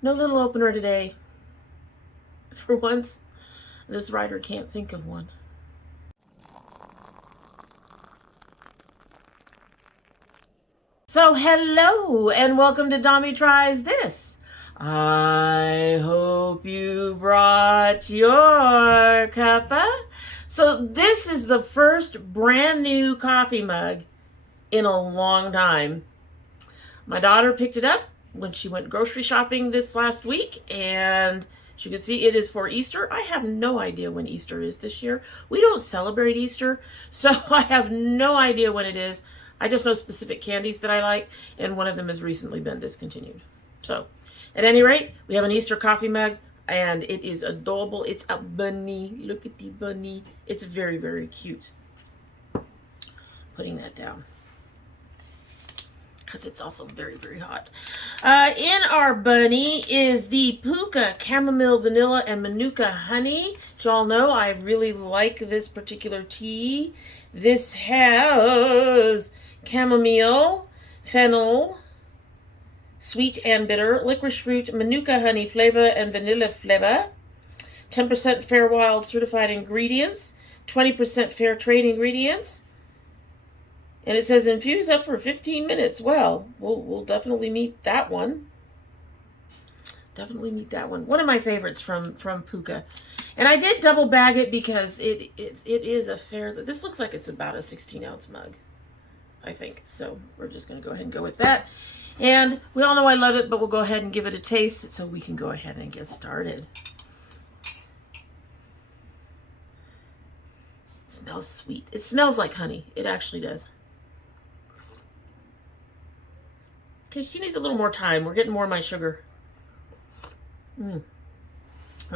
No little opener today. For once, this writer can't think of one. So hello and welcome to domytriesthis. I hope you brought your cuppa. So this is the first brand new coffee mug in a long time. My daughter picked it up when she went grocery shopping this last week, and as you can see, it is for Easter. I have no idea when Easter is this year. We don't celebrate Easter, so I have no idea when it is. I just know specific candies that I like, and one of them has recently been discontinued. So, at any rate, we have an Easter coffee mug, and it is adorable. It's a bunny. Look at the bunny. It's very, very cute. Putting that down, because it's also very, very hot. In our bunny is the Pukka Chamomile Vanilla and Manuka Honey. As y'all know, I really like this particular tea. This has chamomile, fennel, sweet and bitter, licorice root, Manuka honey flavor, and vanilla flavor. 10% Fair Wild certified ingredients, 20% fair trade ingredients. And it says infuse up for 15 minutes. Well, we'll definitely meet that one. Definitely meet that one. One of my favorites from Pukka. And I did double bag it because it is a fair... This looks like it's about a 16-ounce mug, I think. So we're just going to go ahead and go with that. And we all know I love it, but we'll go ahead and give it a taste so we can go ahead and get started. It smells sweet. It smells like honey. It actually does. Okay, she needs a little more time. We're getting more of my sugar. I'm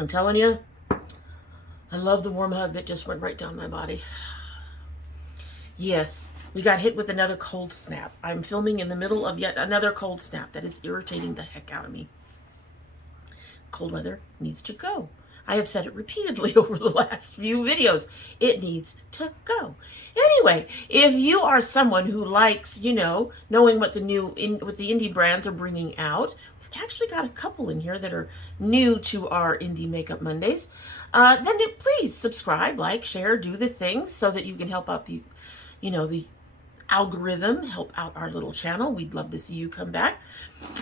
telling you, I love the warm hug that just went right down my body. Yes, we got hit with another cold snap. I'm filming in the middle of yet another cold snap that is irritating the heck out of me. Cold weather needs to go. I have said it repeatedly over the last few videos. It needs to go. Anyway, if you are someone who likes, you know, knowing what the indie brands are bringing out, we've actually got a couple in here that are new to our Indie Makeup Mondays. Then please subscribe, like, share, do the things so that you can help out the, you know, the algorithm, help out our little channel. We'd love to see you come back.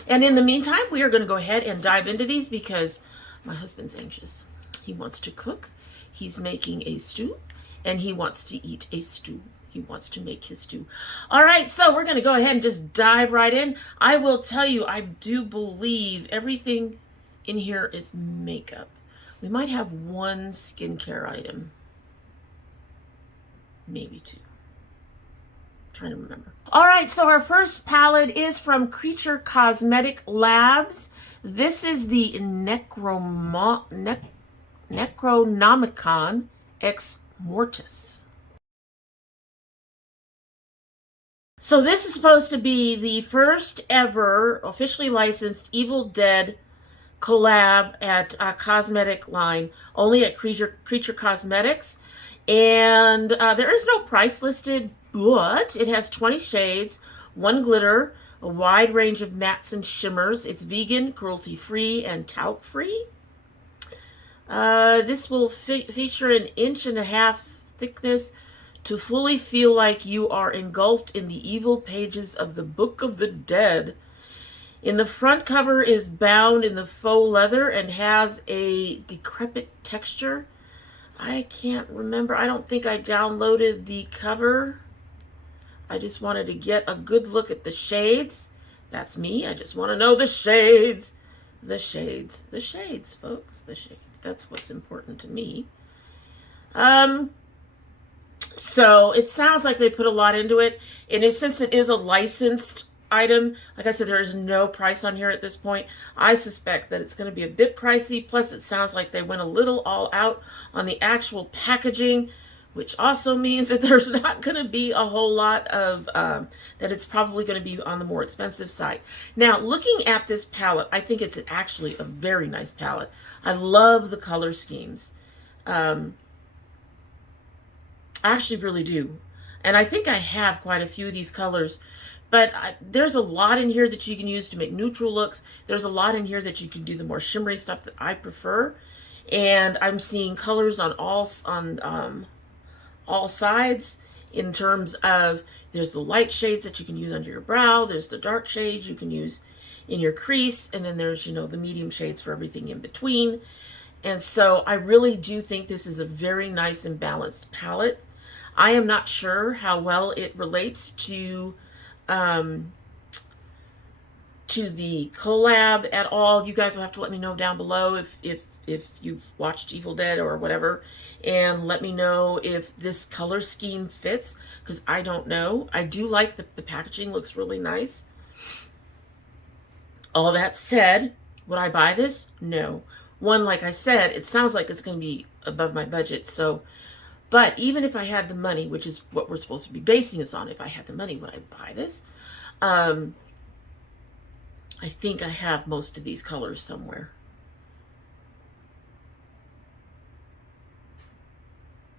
And in the meantime, we are going to go ahead and dive into these because my husband's anxious. He wants to cook. He's making a stew, and he wants to eat a stew. He wants to make his stew. All right, so we're going to go ahead and just dive right in. I will tell you, I do believe everything in here is makeup. We might have one skincare item. Maybe two. I'm trying to remember. All right, so our first palette is from Creature Cosmetic Labs. This is the Necronomicon Ex-Mortis. So this is supposed to be the first ever officially licensed Evil Dead collab at cosmetic line, only at Creature Cosmetics. And there is no price listed, but it has 20 shades, 1 glitter, a wide range of mattes and shimmers. It's vegan, cruelty-free, and talc-free. This will feature 1.5 inch thickness to fully feel like you are engulfed in the evil pages of the Book of the Dead. In the front cover is bound in the faux leather and has a decrepit texture. I can't remember. I don't think I downloaded the cover. I just wanted to get a good look at the shades. That's me. I just want to know the shades. The shades. The shades, folks. The shades. That's what's important to me. So it sounds like they put a lot into it. And since it is a licensed item, like I said, there is no price on here at this point. I suspect that it's going to be a bit pricey. Plus, it sounds like they went a little all out on the actual packaging, which also means that there's not going to be a whole lot of, that it's probably going to be on the more expensive side. Now, looking at this palette, I think it's actually a very nice palette. I love the color schemes. I actually really do. And I think I have quite a few of these colors But there's a lot in here that you can use to make neutral looks. There's a lot in here that you can do the more shimmery stuff that I prefer. And I'm seeing colors on all sides in terms of there's the light shades that you can use under your brow. There's the dark shades you can use in your crease. And then there's, you know, the medium shades for everything in between. And so I really do think this is a very nice and balanced palette. I am not sure how well it relates to the collab at all. You guys will have to let me know down below if you've watched Evil Dead or whatever, and let me know if this color scheme fits, because I don't know. I do like the packaging, looks really nice. All that said, would I buy this? No. One, like I said, it sounds like it's going to be above my budget, so, but even if I had the money, which is what we're supposed to be basing this on, if I had the money, would I buy this? I think I have most of these colors somewhere.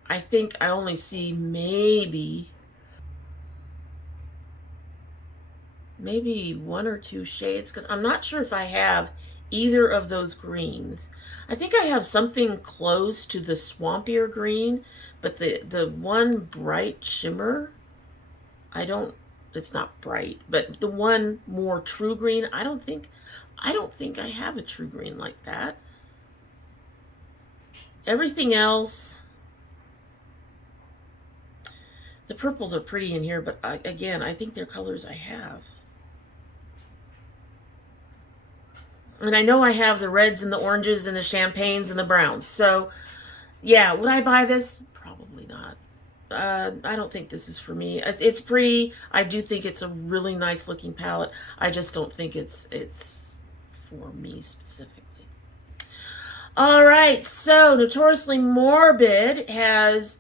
I think I only see maybe one or two shades, because I'm not sure if I have either of those greens. I think I have something close to the swampier green, but the one bright shimmer, it's not bright, but the one more true green, I don't think I have a true green like that. Everything else, the purples are pretty in here, but again, I think they're colors I have. And I know I have the reds and the oranges and the champagnes and the browns. So, yeah, would I buy this? Probably not. I don't think this is for me. It's pretty. I do think it's a really nice looking palette. I just don't think it's for me specifically. All right, so Notoriously Morbid has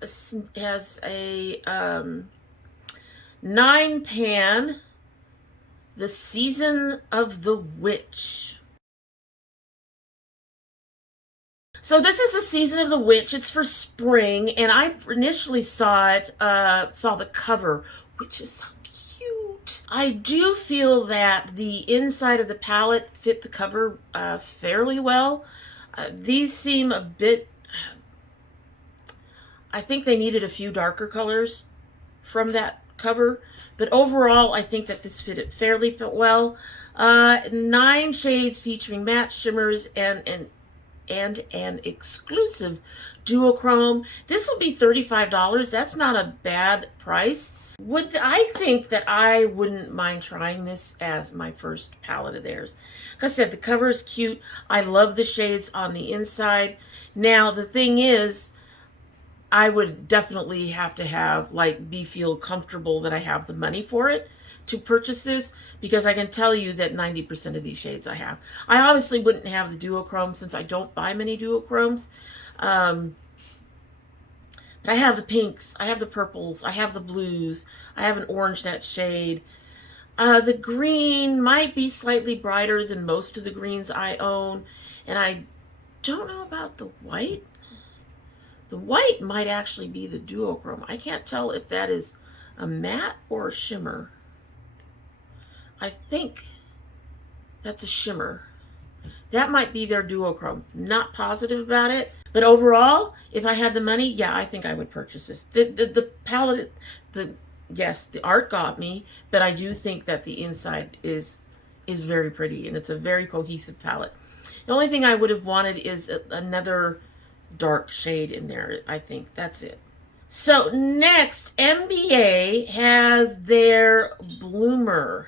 a 9-pan, The Season of the Witch. So this is the Season of the Witch. It's for spring, and I initially saw the cover, which is so cute. I do feel that the inside of the palette fit the cover fairly well. These seem a bit, I think they needed a few darker colors from that cover, but overall I think that this fit it fairly well. 9 shades featuring matte shimmers and an exclusive duochrome. This will be $35. That's not a bad price. I think that I wouldn't mind trying this as my first palette of theirs. Like I said, the cover is cute. I love the shades on the inside. Now, the thing is, I would definitely have to feel comfortable that I have the money for it to purchase this, because I can tell you that 90% of these shades I have. I obviously wouldn't have the duochrome since I don't buy many duochromes. But I have the pinks, I have the purples, I have the blues, I have an orange that shade. The green might be slightly brighter than most of the greens I own, and I don't know about the white. The white might actually be the duochrome. I can't tell if that is a matte or a shimmer. I think that's a shimmer. That might be their duochrome. Not positive about it. But overall, if I had the money, yeah, I think I would purchase this. The palette, yes, the art got me, but I do think that the inside is very pretty, and it's a very cohesive palette. The only thing I would have wanted is another dark shade in there. I think that's it. So next, MBA has their Bloomer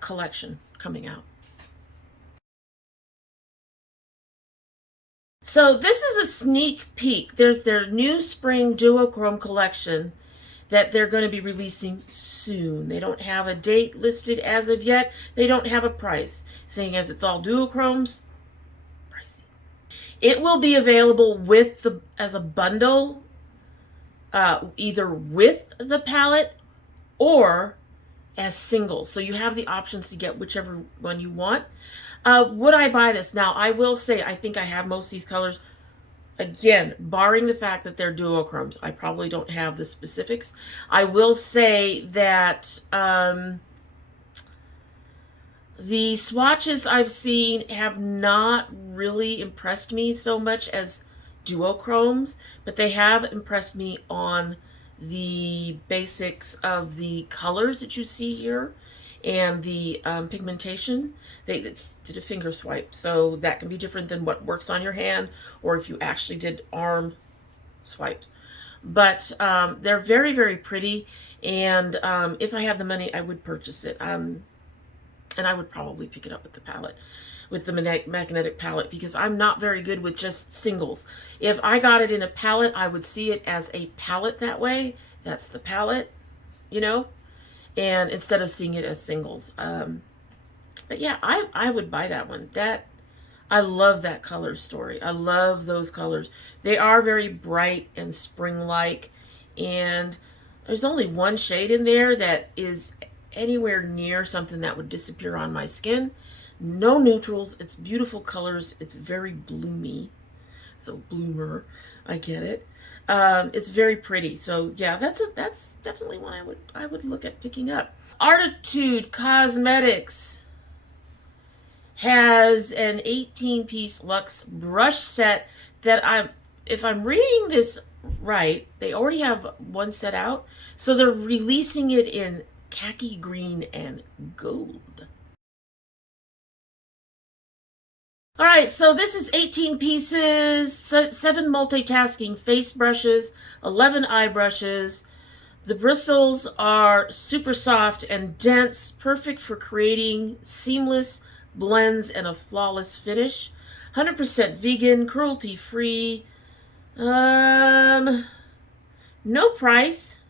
collection coming out. So this is a sneak peek. There's their new spring duochrome collection that they're going to be releasing soon. They don't have a date listed as of yet. They don't have a price, seeing as it's all duochromes. Pricey. It will be available as a bundle, either with the palette or as singles. So you have the options to get whichever one you want. Would I buy this? Now, I will say I think I have most of these colors. Again, barring the fact that they're duochromes, I probably don't have the specifics. I will say that the swatches I've seen have not really impressed me so much as duochromes, but they have impressed me on the basics of the colors that you see here and the pigmentation. They did a finger swipe, so that can be different than what works on your hand or if you actually did arm swipes. But they're very, very pretty, and if I had the money, I would purchase it. And I would probably pick it up with the palette, with the magnetic palette, because I'm not very good with just singles. If I got it in a palette, I would see it as a palette that way. That's the palette, you know, and instead of seeing it as singles. But yeah, I would buy that one. I love that color story. I love those colors. They are very bright and spring-like, and there's only one shade in there that is anywhere near something that would disappear on my skin. No neutrals. It's beautiful colors. It's very bloomy. So bloomer, I get it. It's very pretty. So yeah, that's definitely one I would look at picking up. Artitude Cosmetics has an 18-piece luxe brush set that if I'm reading this right, they already have one set out, so they're releasing it in khaki green and gold. All right, so this is 18 pieces, 7 multitasking face brushes, 11 eye brushes. The bristles are super soft and dense, perfect for creating seamless blends and a flawless finish. 100% vegan, cruelty-free. No price.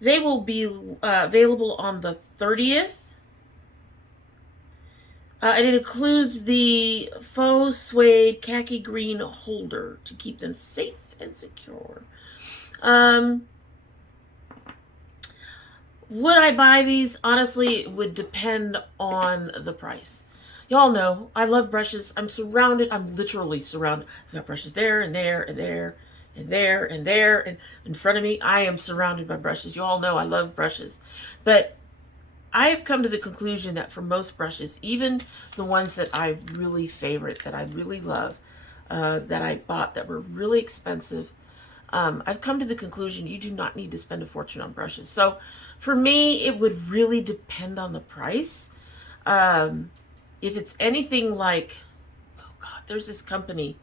They will be available on the 30th. And it includes the faux suede khaki green holder to keep them safe and secure. Would I buy these? Honestly, it would depend on the price. Y'all know, I love brushes. I'm literally surrounded. I've got brushes there and there and there and there and there and in front of me. I am surrounded by brushes. You all know I love brushes. But I have come to the conclusion that for most brushes, even the ones that I really favorite, that I really love, that I bought that were really expensive, I've come to the conclusion you do not need to spend a fortune on brushes. So for me, it would really depend on the price. If it's anything like, oh God, there's this company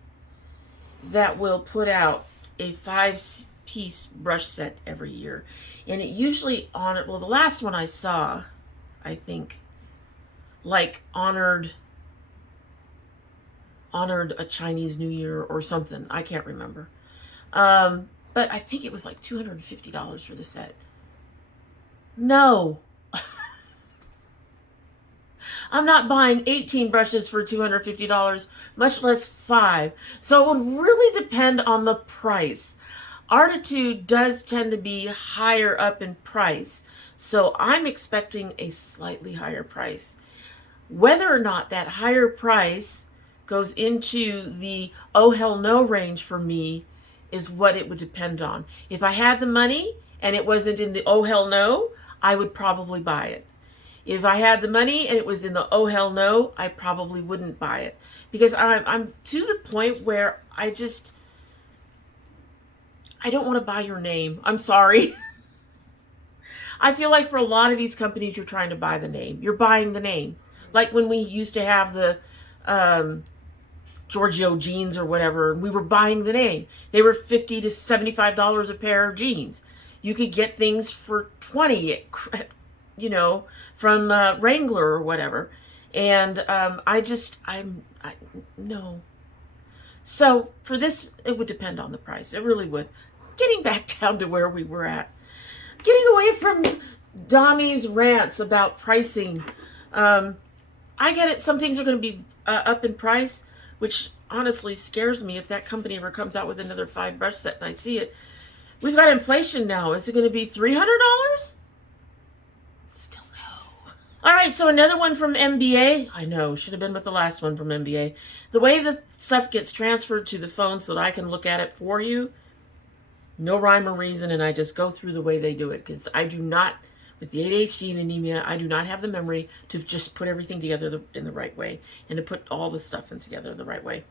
that will put out a 5-piece brush set every year. And it usually the last one I saw, I think, like honored a Chinese New Year or something. I can't remember. But I think it was like $250 for the set. No. I'm not buying 18 brushes for $250, much less 5. So it would really depend on the price. Artitude does tend to be higher up in price, so I'm expecting a slightly higher price. Whether or not that higher price goes into the oh hell no range for me is what it would depend on. If I had the money and it wasn't in the oh hell no, I would probably buy it. If I had the money and it was in the oh hell no, I probably wouldn't buy it. Because I'm to the point where I don't want to buy your name. I'm sorry. I feel like for a lot of these companies, you're trying to buy the name. You're buying the name. Like when we used to have the Giorgio jeans or whatever, we were buying the name. They were $50 to $75 a pair of jeans. You could get things for $20, from Wrangler or whatever. And no. So for this, it would depend on the price. It really would. Getting back down to where we were at. Getting away from Dami's rants about pricing. I get it. Some things are going to be up in price, which honestly scares me if that company ever comes out with another 5 brush set and I see it. We've got inflation now. Is it going to be $300? Still no. All right, so another one from MBA. I know, should have been with the last one from MBA. The way the stuff gets transferred to the phone so that I can look at it for you, no rhyme or reason, and I just go through the way they do it, because I do not, with the ADHD and anemia, I do not have the memory to just put everything together in the right way and to put all the stuff in together the right way.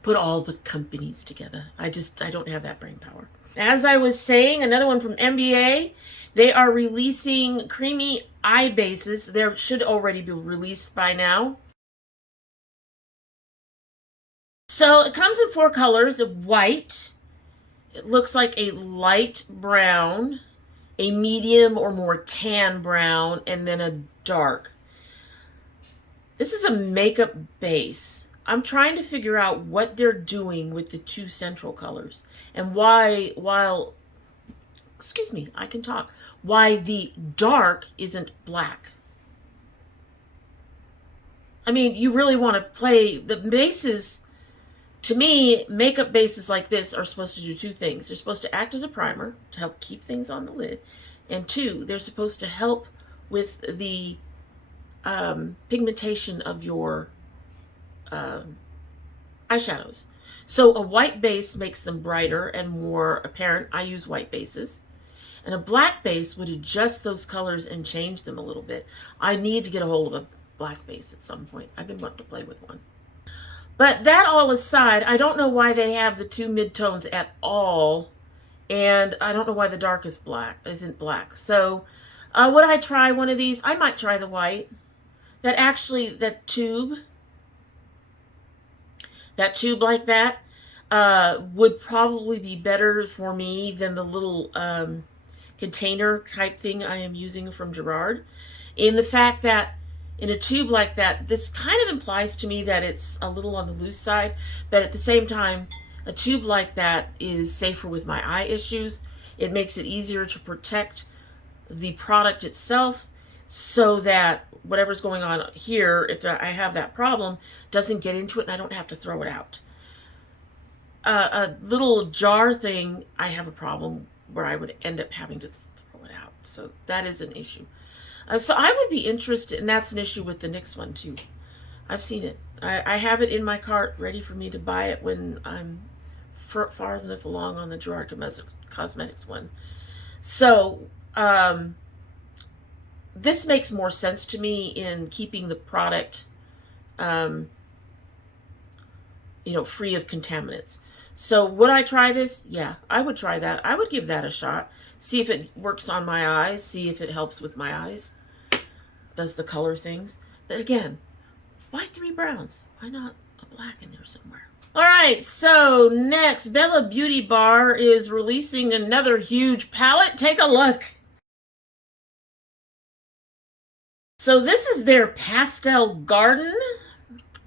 Put all the companies together. I don't have that brain power. As I was saying, another one from MBA. They are releasing creamy eye bases. They should already be released by now. So it comes in 4 colors. White. It looks like a light brown, a medium or more tan brown, and then a dark. This is a makeup base. I'm trying to figure out what they're doing with the 2 central colors and why, excuse me, I can talk, why the dark isn't black. I mean, you really want to play the bases. To me, makeup bases like this are supposed to do 2 things. They're supposed to act as a primer to help keep things on the lid. And 2, they're supposed to help with the pigmentation of your eyeshadows. So a white base makes them brighter and more apparent. I use white bases. And a black base would adjust those colors and change them a little bit. I need to get a hold of a black base at some point. I've been wanting to play with one. But that all aside, I don't know why they have the 2 midtones at all. And I don't know why the dark isn't black. So would I try one of these? I might try the white. That tube like that would probably be better for me than the little container type thing I am using from Gerard. In the fact that in a tube like that, this kind of implies to me that it's a little on the loose side, but at the same time, a tube like that is safer with my eye issues. It makes it easier to protect the product itself so that whatever's going on here, if I have that problem, doesn't get into it and I don't have to throw it out. A little jar thing, I have a problem where I would end up having to throw it out. So that is an issue. So I would be interested, and that's an issue with the NYX one too. I've seen it. I have it in my cart ready for me to buy it when I'm far enough along on the Gerard Cosmetics one. So this makes more sense to me in keeping the product free of contaminants. So would I try this? Yeah, I would try that. I would give that a shot. See if it works on my eyes. See if it helps with my eyes. Does the color things. But again, why 3 browns? Why not a black in there somewhere? All right, so next, Bellabeautebar is releasing another huge palette. Take a look. So this is their Pastel Garden.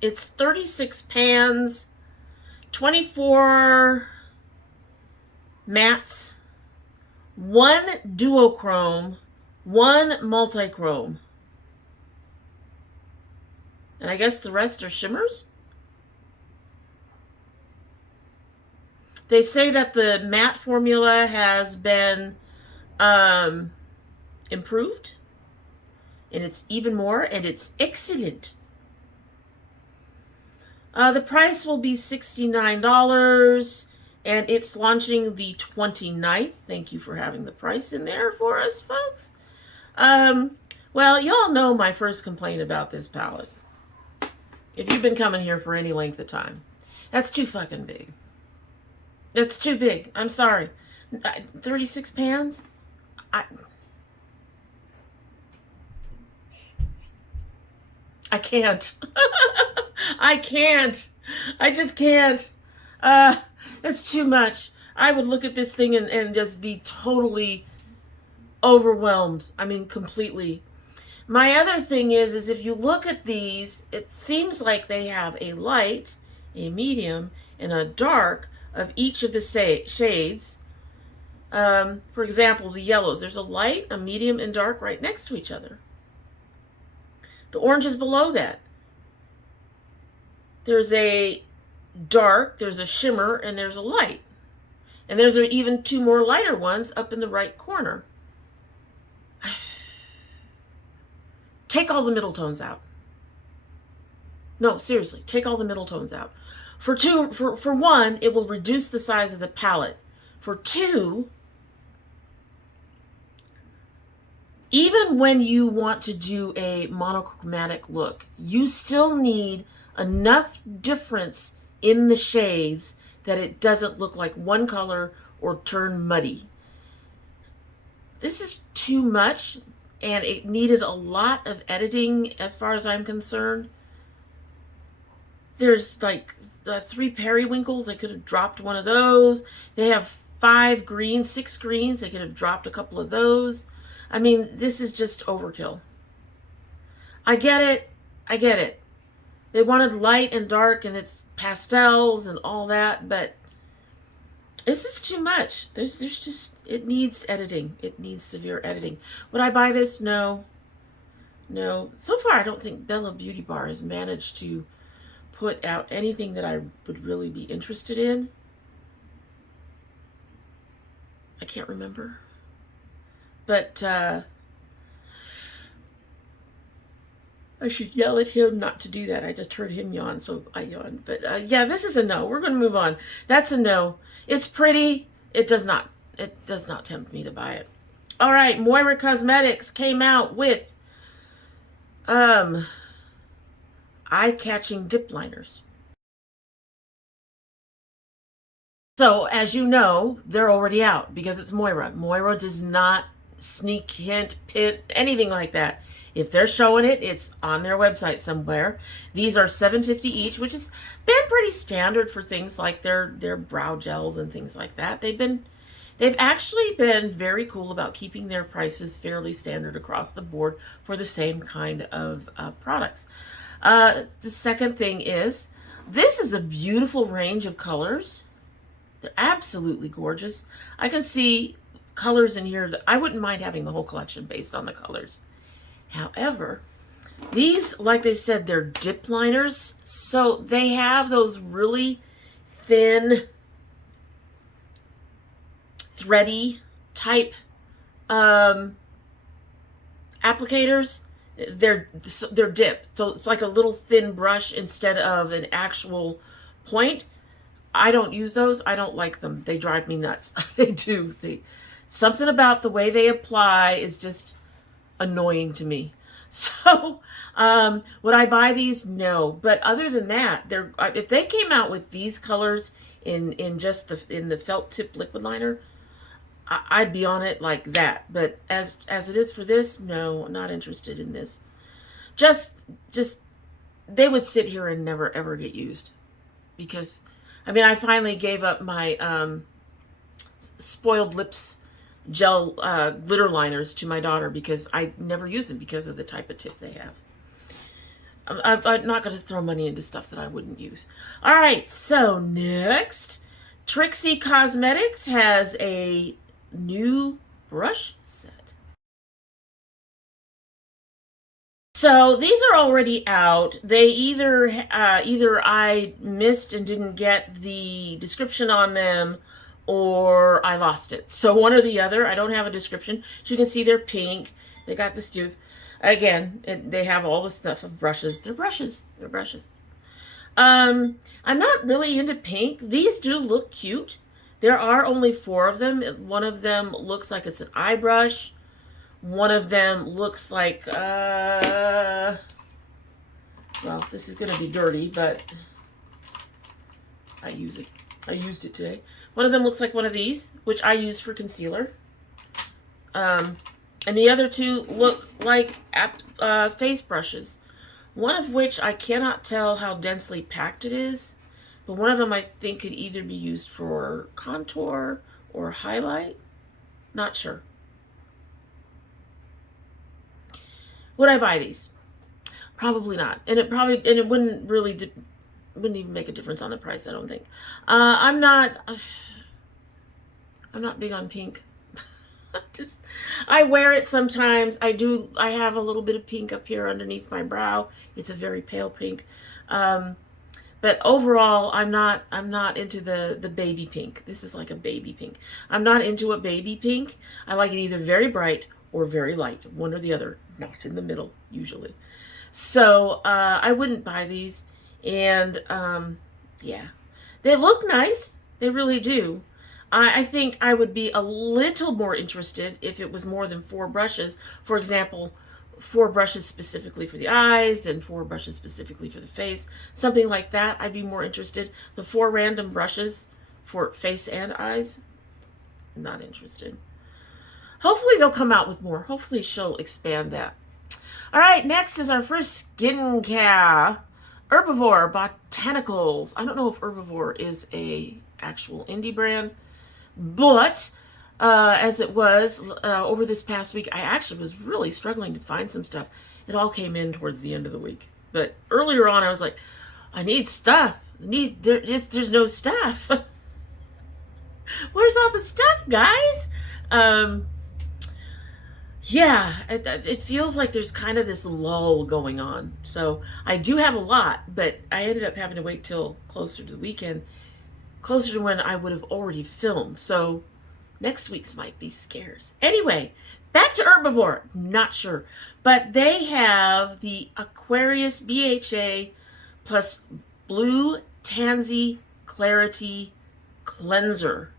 It's 36 pans, 24 mattes, 1 duochrome, 1 multichrome. And I guess the rest are shimmers? They say that the matte formula has been improved. And it's even more, and it's excellent. The price will be $69, and it's launching the 29th. Thank you for having the price in there for us, folks. Well, y'all know my first complaint about this palette. If you've been coming here for any length of time. That's too fucking big. That's too big. I'm sorry. 36 pans? I can't. I can't. I just can't. That's too much. I would look at this thing and just be totally overwhelmed. I mean, completely. My other thing is if you look at these, it seems like they have a light, a medium, and a dark of each of the shades. For example, the yellows. There's a light, a medium, and dark right next to each other. The orange is below that. There's a dark, there's a shimmer, and there's a light. And there's even 2 more lighter ones up in the right corner. take all the middle tones out. No, seriously, take all the middle tones out. For one, it will reduce the size of the palette. For two, even when you want to do a monochromatic look, you still need enough difference in the shades that it doesn't look like one color or turn muddy. This is too much, and it needed a lot of editing as far as I'm concerned. There's like the 3 periwinkles. They could have dropped one of those. They have 5 greens, 6 greens. They could have dropped a couple of those. I mean, this is just overkill. I get it. I get it. They wanted light and dark, and it's pastels and all that, but this is too much. There's just, it needs editing. It needs severe editing. Would I buy this? No. No. So far, I don't think Bellabeautebar has managed to put out anything that I would really be interested in. I can't remember. But I should yell at him not to do that. I just heard him yawn, so I yawned. But yeah, this is a no. We're going to move on. That's a no. It's pretty. It does not tempt me to buy it. All right, MOIRA Cosmetics came out with eye-catching dip liners. So, as you know, they're already out because it's MOIRA. MOIRA does not sneak, hint, pit, anything like that. If they're showing it, it's on their website somewhere. These are $7.50 each, which has been pretty standard for things like their brow gels and things like that. They've actually been very cool about keeping their prices fairly standard across the board for the same kind of products. The second thing is, this is a beautiful range of colors. They're absolutely gorgeous. I can see colors in here that I wouldn't mind having the whole collection based on the colors. However, these, like they said, they're dip liners, so they have those really thin, thready type applicators. They're dipped, so it's like a little thin brush instead of an actual point. I don't use those. I don't like them. They drive me nuts. They do. Something about the way they apply is just annoying to me. So would I buy these? No. But other than that, if they came out with these colors in the felt tip liquid liner, I'd be on it like that. But as it is for this, no, I'm not interested in this. Just they would sit here and never ever get used, because I mean, I finally gave up my Spoiled Lips gel glitter liners to my daughter because I never use them because of the type of tip they have. I'm not going to throw money into stuff that I wouldn't use. All right, so next, Trixie Cosmetics has a new brush set. So these are already out. They either I missed and didn't get the description on them, or I lost it. So one or the other. I don't have a description. As you can see, they're pink. They got the stuff. Again, they have all the stuff of brushes. They're brushes. They're brushes. I'm not really into pink. These do look cute. There are only 4 of them. One of them looks like it's an eye brush. One of them looks like, well, this is going to be dirty, but I use it. I used it today. One of them looks like one of these, which I use for concealer. And the other 2 look like face brushes. One of which I cannot tell how densely packed it is, but one of them I think could either be used for contour or highlight. Not sure. Would I buy these? Probably not. And it wouldn't really wouldn't even make a difference on the price, I don't think. I'm not big on pink. I wear it sometimes. I have a little bit of pink up here underneath my brow. It's a very pale pink. But overall, I'm not into the baby pink. This is like a baby pink. I'm not into a baby pink. I like it either very bright or very light, one or the other, not in the middle usually. So I wouldn't buy these. And yeah, they look nice. They really do. I think I would be a little more interested if it was more than 4 brushes. For example, 4 brushes specifically for the eyes and 4 brushes specifically for the face. Something like that, I'd be more interested. The 4 random brushes for face and eyes, not interested. Hopefully they'll come out with more. Hopefully she'll expand that. All right, next is our first skincare. Herbivore Botanicals. I don't know if Herbivore is a actual indie brand, but as it was over this past week, I actually was really struggling to find some stuff. It all came in towards the end of the week. But earlier on, I was like, I need stuff. There's no stuff. Where's all the stuff, guys? Yeah, it feels like there's kind of this lull going on. So I do have a lot, but I ended up having to wait till closer to the weekend, closer to when I would have already filmed. So next week's might be scarce. Anyway, back to Herbivore. Not sure. But they have the Aquarius BHA plus Blue Tansy Clarity Cleanser.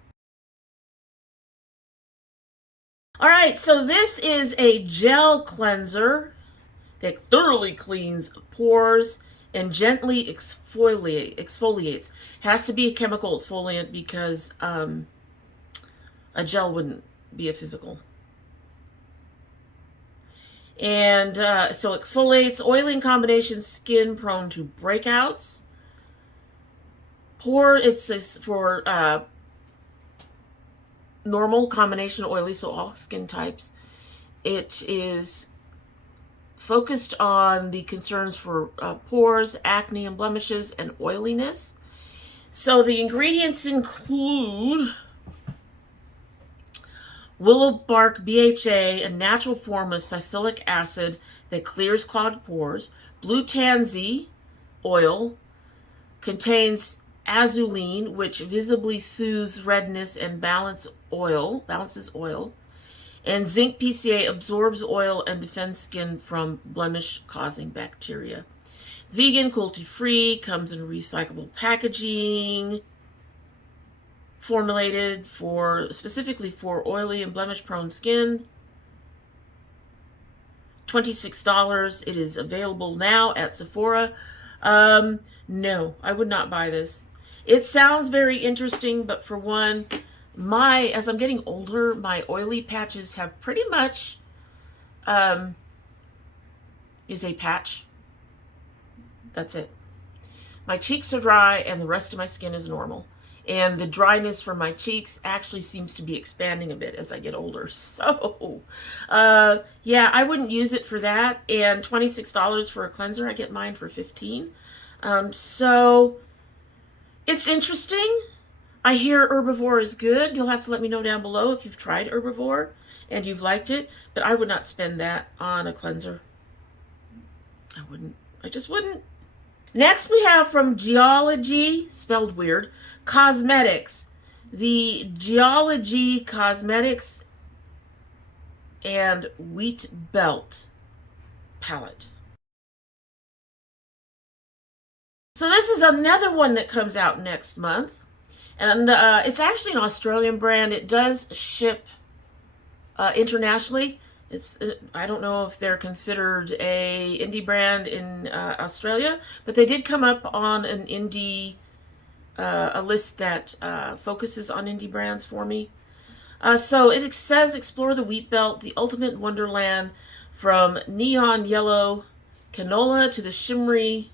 All right, so this is a gel cleanser that thoroughly cleans pores and gently exfoliates. Has to be a chemical exfoliant because a gel wouldn't be a physical. And so exfoliates, oiling combination, skin prone to breakouts. It's for normal, combination, oily, so all skin types. It is focused on the concerns for pores, acne and blemishes, and oiliness. So the ingredients include willow bark BHA, a natural form of salicylic acid that clears clogged pores. Blue tansy oil contains azulene, which visibly soothes redness and balances oil. And zinc PCA absorbs oil and defends skin from blemish-causing bacteria. It's vegan, cruelty-free, comes in recyclable packaging, formulated specifically for oily and blemish-prone skin. $26. It is available now at Sephora. No, I would not buy this. It sounds very interesting, but for one, as I'm getting older, my oily patches have pretty much is a patch. That's it. My cheeks are dry and the rest of my skin is normal. And the dryness from my cheeks actually seems to be expanding a bit as I get older. So, yeah, I wouldn't use it for that. And $26 for a cleanser. I get mine for $15. So, it's interesting. I hear Herbivore is good. You'll have to let me know down below if you've tried Herbivore and you've liked it. But I would not spend that on a cleanser. I wouldn't. I just wouldn't. Next we have from Geologie, spelled weird, Cosmetics. The Geologie Cosmetics and Wheatbelt palette. So this is another one that comes out next month. And it's actually an Australian brand. It does ship internationally. I don't know if they're considered a indie brand in Australia, but they did come up on an indie, a list that focuses on indie brands for me. So it says explore the Wheatbelt, the ultimate wonderland, from neon yellow canola to the shimmery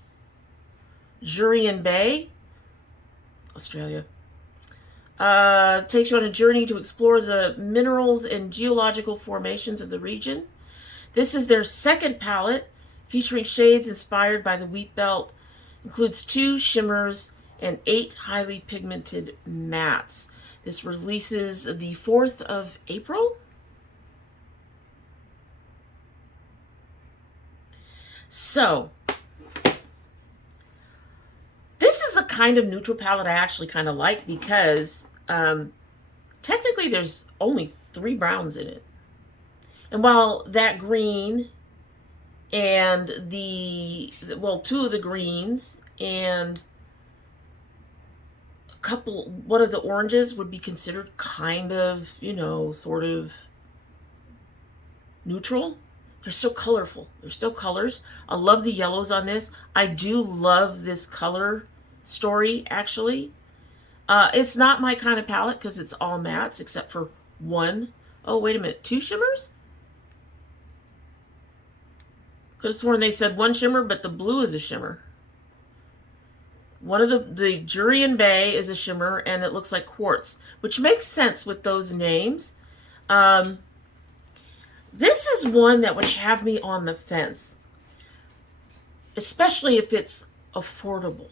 Jurien Bay, Australia. Takes you on a journey to explore the minerals and geological formations of the region. This is their second palette, featuring shades inspired by the Wheatbelt. Includes 2 shimmers and 8 highly pigmented mattes. This releases the 4th of April. So, this is a kind of neutral palette I actually kind of like because technically there's only 3 browns in it. And while that green and well, two of the greens and one of the oranges would be considered kind of, sort of neutral. They're still colorful. They're still colors. I love the yellows on this. I do love this color story, actually. It's not my kind of palette because it's all mattes except for one. Oh, wait a minute. 2 shimmers? Could have sworn they said 1 shimmer, but the blue is a shimmer. One of the Jurian Bay is a shimmer, and it looks like quartz, which makes sense with those names. This is one that would have me on the fence, especially if it's affordable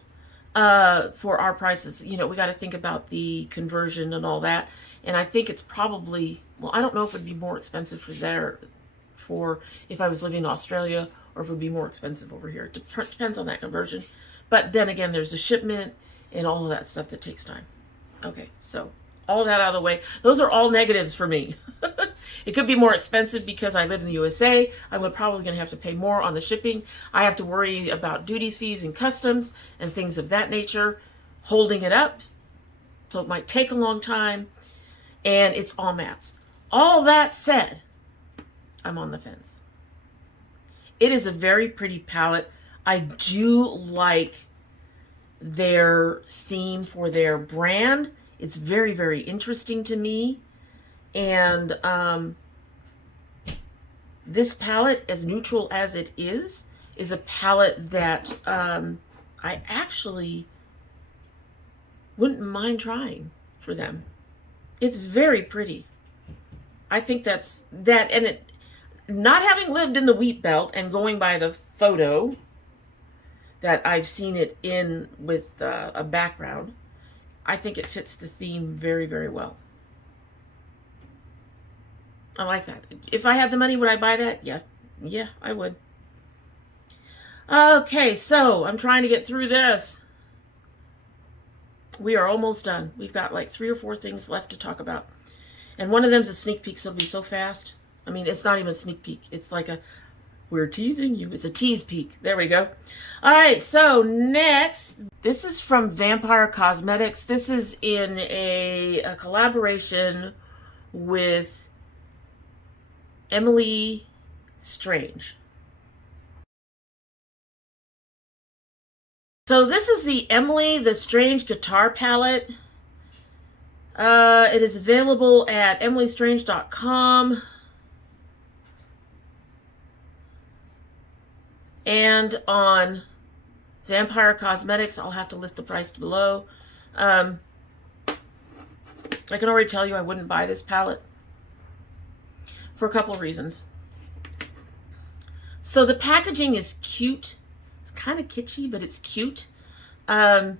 for our prices. We got to think about the conversion and all that. And I think it's probably, well, I don't know if it would be more expensive for if I was living in Australia, or if it would be more expensive over here. It depends on that conversion. But then again, there's a shipment and all of that stuff that takes time. Okay, so all that out of the way. Those are all negatives for me. It could be more expensive because I live in the USA. I'm probably going to have to pay more on the shipping. I have to worry about duties, fees, and customs and things of that nature, holding it up. So it might take a long time. And it's all mattes. All that said, I'm on the fence. It is a very pretty palette. I do like their theme for their brand. It's very, very interesting to me. And this palette, as neutral as it is a palette that I actually wouldn't mind trying for them. It's very pretty. I think that's that, and it, not having lived in the Wheatbelt and going by the photo that I've seen it in with a background, I think it fits the theme very, very well. I like that. If I had the money, would I buy that? Yeah, I would. Okay, so I'm trying to get through this. We are almost done. We've got like 3 or 4 things left to talk about. And one of them's a sneak peek, so it'll be so fast. I mean, it's not even a sneak peek. It's like we're teasing you. It's a tease peek. There we go. All right, so next, this is from Vampire Cosmetics. This is in a collaboration with Emily Strange. So this is the Emily the Strange Guitar Palette. It is available at emilystrange.com. And on Vampire Cosmetics. I'll have to list the price below. I can already tell you I wouldn't buy this palette for a couple of reasons. So the packaging is cute. It's kind of kitschy, but it's cute. But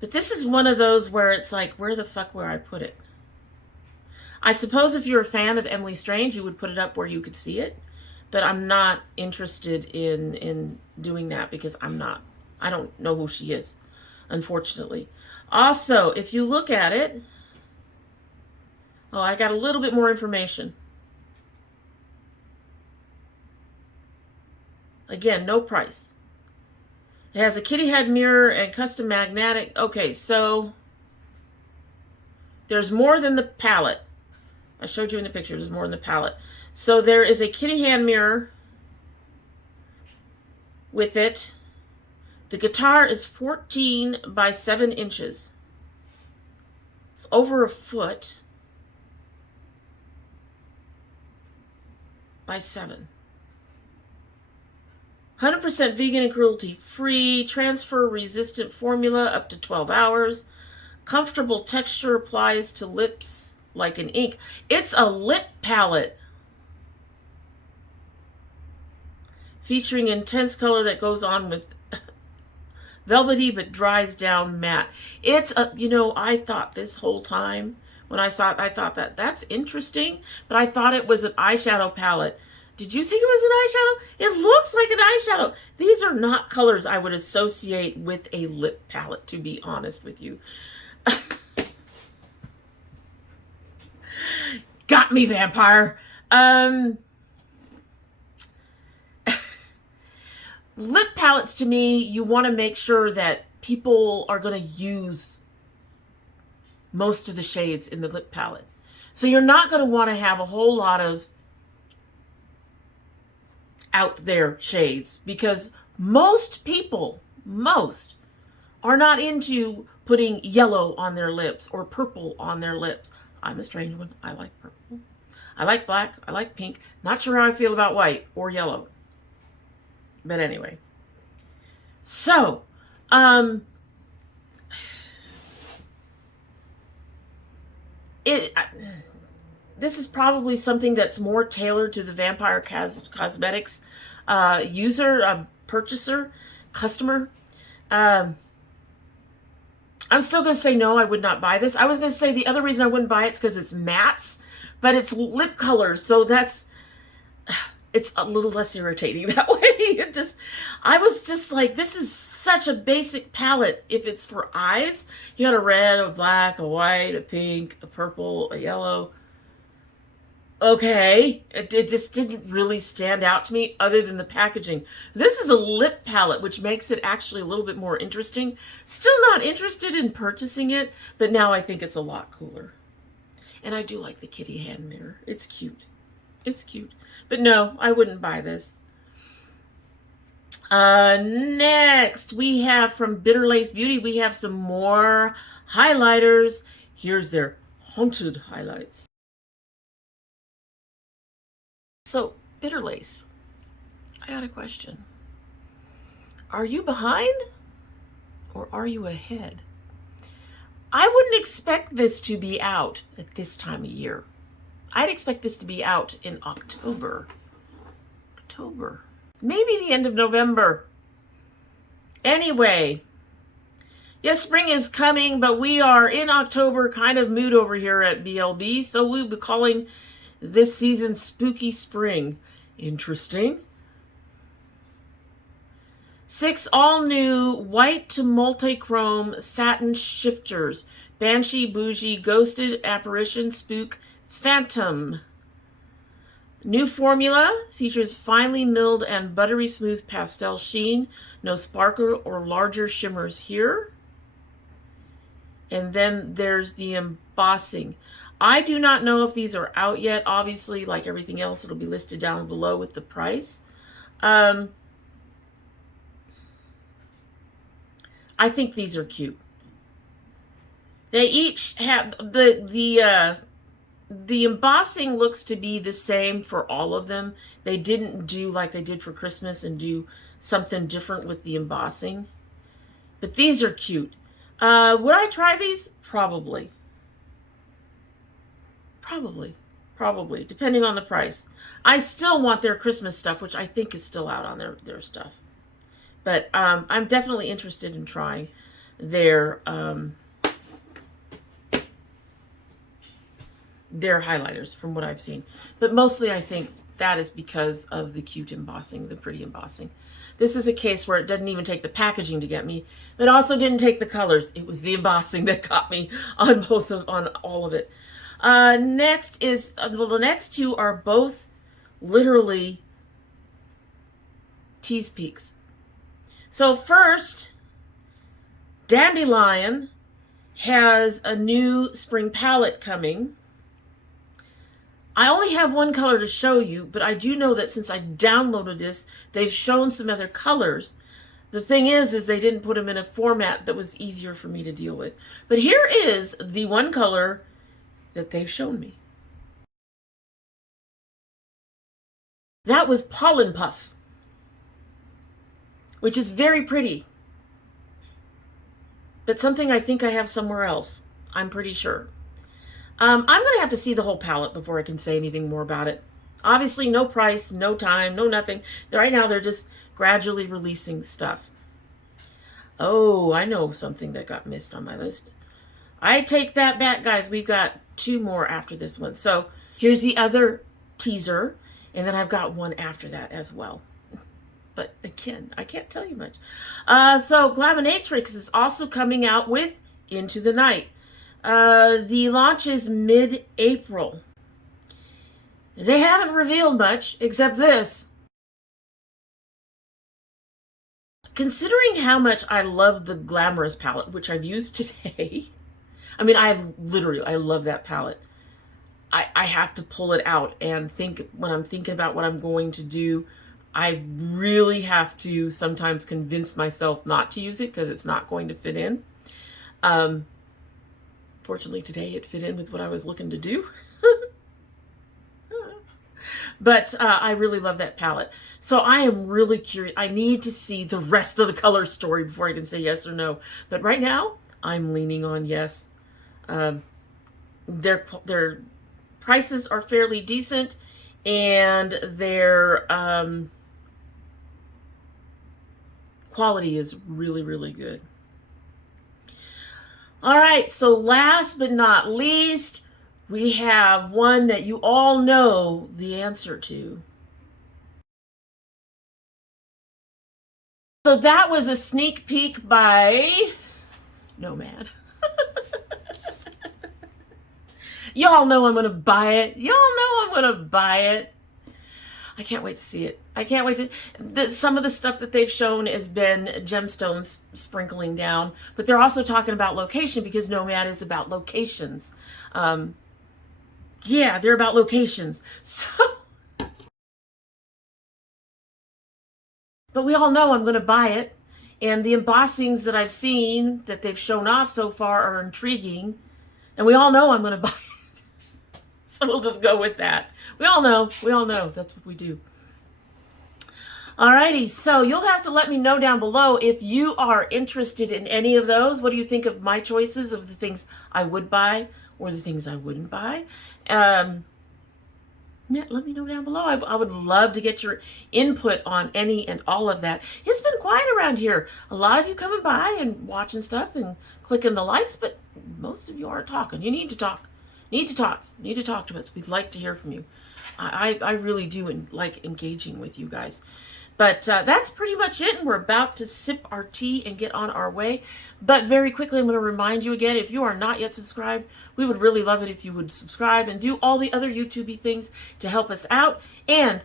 this is one of those where it's like, where the fuck would I put it? I suppose if you're a fan of Emily Strange, you would put it up where you could see it. But I'm not interested in doing that because I don't know who she is, unfortunately. Also, if you look at it, oh, I got a little bit more information. Again, no price. It has a kitty head mirror and custom magnetic. Okay, so there's more than the palette. I showed you in the picture, there's more in the palette. So there is a kitty hand mirror with it. The guitar is 14 by 7 inches. It's over a foot by 7. 100% vegan and cruelty-free, transfer-resistant formula up to 12 hours. Comfortable texture applies to lips like an ink. It's a lip palette featuring intense color that goes on with velvety but dries down matte. It's a, I thought this whole time when I saw it, I thought that's interesting, but I thought it was an eyeshadow palette. Did you think it was an eyeshadow? It looks like an eyeshadow. These are not colors I would associate with a lip palette, to be honest with you. Got me, vampire. Lip palettes, to me, you want to make sure that people are going to use most of the shades in the lip palette. So you're not going to want to have a whole lot of out there shades, because most people, are not into putting yellow on their lips or purple on their lips. I'm a strange one. I like purple. I like black. I like pink. Not sure how I feel about white or yellow. But anyway. So, this is probably something that's more tailored to the Vampire Cosmetics user, purchaser, customer. I'm still going to say no, I would not buy this. I was going to say the other reason I wouldn't buy it is because it's mattes, but it's lip colors, so it's a little less irritating that way. I was just like, this is such a basic palette. If it's for eyes, you got a red, a black, a white, a pink, a purple, a yellow. Okay, it just didn't really stand out to me other than the packaging. This is a lip palette, which makes it actually a little bit more interesting. Still not interested in purchasing it, but now I think it's a lot cooler. And I do like the kitty hand mirror. It's cute. It's cute. But no, I wouldn't buy this. Next, we have from Bitter Lace Beauty, we have some more highlighters. Here's their Haunted highlights. So, Bitter Lace, I got a question. Are you behind or are you ahead? I wouldn't expect this to be out at this time of year. I'd expect this to be out in October. Maybe the end of November. Anyway, yes, spring is coming, but we are in October kind of mood over here at BLB, so we'll be calling this season Spooky Spring. Interesting. 6 all-new white to multi-chrome satin shifters. Banshee, Bougie, Ghosted, Apparition, Spook, Phantom. New formula features finely milled and buttery smooth pastel sheen. No sparkle or larger shimmers here. And then there's the embossing. I do not know if these are out yet. Obviously, like everything else, it'll be listed down below with the price. I think these are cute. They each have the embossing looks to be the same for all of them. They didn't do like they did for Christmas and do something different with the embossing. But these are cute. Would I try these? Probably. Probably, depending on the price. I still want their Christmas stuff, which I think is still out on their stuff. But I'm definitely interested in trying their highlighters from what I've seen. But mostly I think that is because of the cute embossing, the pretty embossing. This is a case where it doesn't even take the packaging to get me. It also didn't take the colors. It was the embossing that got me on on all of it. Next is, well, the next two are both literally Tease Peaks. So first, Dandelion has a new spring palette coming. I only have one color to show you, but I do know that since I downloaded this, they've shown some other colors. The thing is they didn't put them in a format that was easier for me to deal with. But here is the one color that they've shown me. That was Pollen Puff, which is very pretty, but something I think I have somewhere else. I'm pretty sure. I'm going to have to see the whole palette before I can say anything more about it. Obviously, no price, no time, no nothing. Right now, they're just gradually releasing stuff. Oh, I know something that got missed on my list. I take that back, guys. We've got 2 more after this one. So here's the other teaser, and then I've got one after that as well. But again, I can't tell you much. So Glaminatrix is also coming out with Into the Night. The launch is mid-April. They haven't revealed much, except this. Considering how much I love the Glamorous palette, which I've used today, I mean, I love that palette. I have to pull it out and think, when I'm thinking about what I'm going to do, I really have to sometimes convince myself not to use it because it's not going to fit in. Fortunately, today it fit in with what I was looking to do. But I really love that palette. So I am really curious. I need to see the rest of the color story before I can say yes or no. But right now, I'm leaning on yes. Their prices are fairly decent, and their quality is really, really good. All right, so last but not least, we have one that you all know the answer to. So that was a sneak peek by Nomad. Y'all know I'm going to buy it. Y'all know I'm going to buy it. I can't wait to see it. I can't wait to... Some of the stuff that they've shown has been gemstones sprinkling down, but they're also talking about location because Nomad is about locations. Yeah, they're about locations. So... But we all know I'm going to buy it. And the embossings that I've seen that they've shown off so far are intriguing. And we all know I'm going to buy it. So we'll just go with that. We all know. That's what we do. Alrighty, so you'll have to let me know down below if you are interested in any of those. What do you think of my choices of the things I would buy or the things I wouldn't buy? Yeah, let me know down below. I would love to get your input on any and all of that. It's been quiet around here. A lot of you coming by and watching stuff and clicking the likes, but most of you aren't talking. You need to talk. Need to talk to us. We'd like to hear from you. I really do like engaging with you guys. But that's pretty much it, and we're about to sip our tea and get on our way. But very quickly, I'm going to remind you again, if you are not yet subscribed, we would really love it if you would subscribe and do all the other YouTube-y things to help us out. And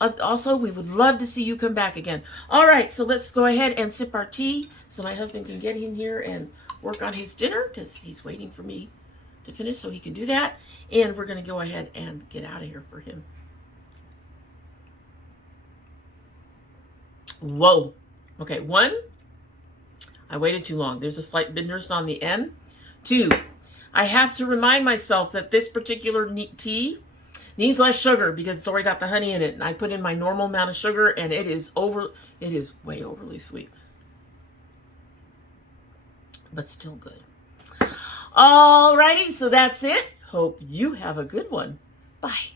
also, we would love to see you come back again. All right, so let's go ahead and sip our tea so my husband can get in here and work on his dinner because he's waiting for me to finish so he can do that. And we're going to go ahead and get out of here for him. Whoa. Okay, 1, I waited too long. There's a slight bitterness on the end. 2, I have to remind myself that this particular tea needs less sugar because it's already got the honey in it. And I put in my normal amount of sugar and it is way overly sweet. But still good. Alrighty, so that's it. Hope you have a good one. Bye.